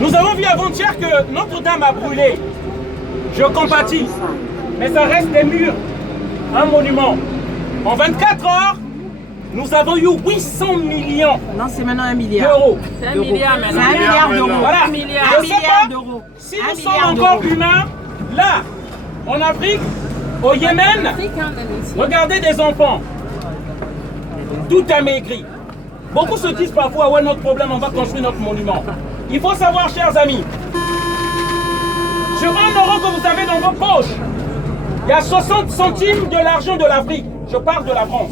Nous avons vu avant-hier que Notre-Dame a brûlé. Je compatis. Mais ça reste des murs. Un monument. En 24 heures, nous avons eu 800 millions. Non, c'est maintenant 1 milliard. D'euros. C'est 1 milliard maintenant. C'est 1 milliard d'euros. Voilà. 1 milliard. Je sais pas d'euros. si nous sommes encore humains, là, en Afrique, au Yémen, regardez des enfants. Tout amaigri. Beaucoup se disent parfois, ouais, notre problème, on va construire notre monument. Il faut savoir, chers amis, sur 1 euro que vous avez dans vos poches, il y a 60 centimes de l'argent de l'Afrique. Je parle de la France.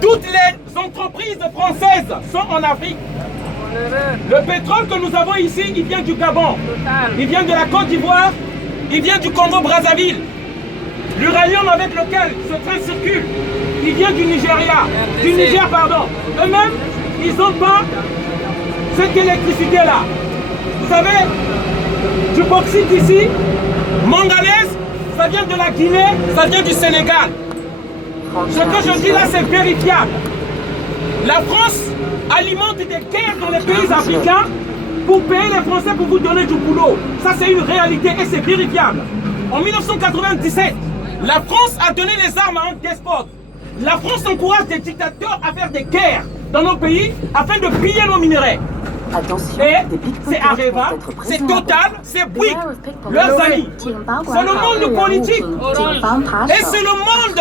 Toutes les entreprises françaises sont en Afrique. Le pétrole que nous avons ici, il vient du Gabon, il vient de la Côte d'Ivoire, il vient du Congo-Brazzaville. L'uranium avec lequel ce train circule, il vient du Nigeria, du Niger, pardon. Eux-mêmes, ils n'ont pas cette électricité-là. Vous savez, du bauxite ici, manganèse, ça vient de la Guinée, ça vient du Sénégal. Ce que je dis là, c'est vérifiable. La France alimente des guerres dans les pays africains pour payer les Français pour vous donner du boulot. Ça, c'est une réalité et c'est vérifiable. En 1997, la France a donné les armes à un despote. La France encourage des dictateurs à faire des guerres dans nos pays afin de piller nos minerais. Et c'est Areva, c'est Total, c'est Bouygues, leurs amis. C'est le monde politique. Et c'est le monde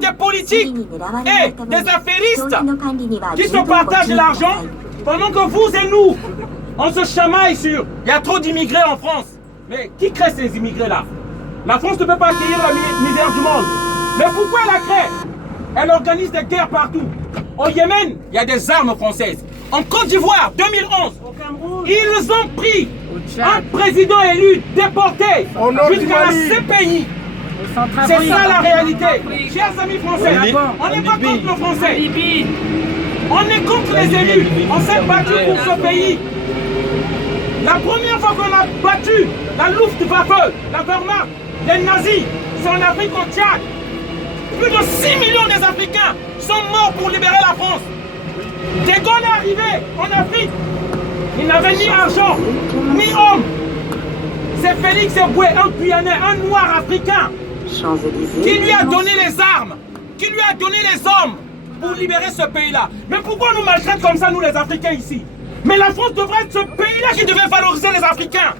des politiques et des affairistes qui se partagent l'argent pendant que vous et nous, on se chamaille sur il y a trop d'immigrés en France. Mais qui crée ces immigrés-là? La France ne peut pas accueillir la misère du monde. Mais pourquoi elle la crée? Elle organise des guerres partout. Au Yémen, il y a des armes françaises. En Côte d'Ivoire, 2011, ils ont pris un président élu déporté jusqu'à la CPI. C'est ça la réalité. Chers amis français, on n'est pas contre le français. On est contre les élus. On s'est battu pour ce pays. La première fois qu'on a battu la Luftwaffe, la Wehrmacht, les nazis, c'est en Afrique, au Tchad. Plus de 6 millions des Africains sont morts pour libérer la France. De Gaulle est arrivé en Afrique. Il n'avait ni argent, ni homme. C'est Félix Eboué, un Guyanais, un noir africain, qui lui a donné les armes, qui lui a donné les hommes pour libérer ce pays-là. Mais pourquoi on nous maltraite comme ça, nous les Africains ici? Mais la France devrait être ce pays-là qui devait valoriser les Africains.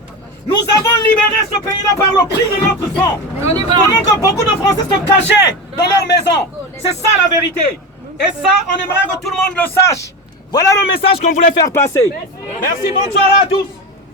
Nous avons libéré ce pays-là par le prix de notre sang. Pendant que beaucoup de Français se cachaient dans leur maison. C'est ça la vérité. Et ça, on aimerait que tout le monde le sache. Voilà le message qu'on voulait faire passer. Merci, bonsoir à tous.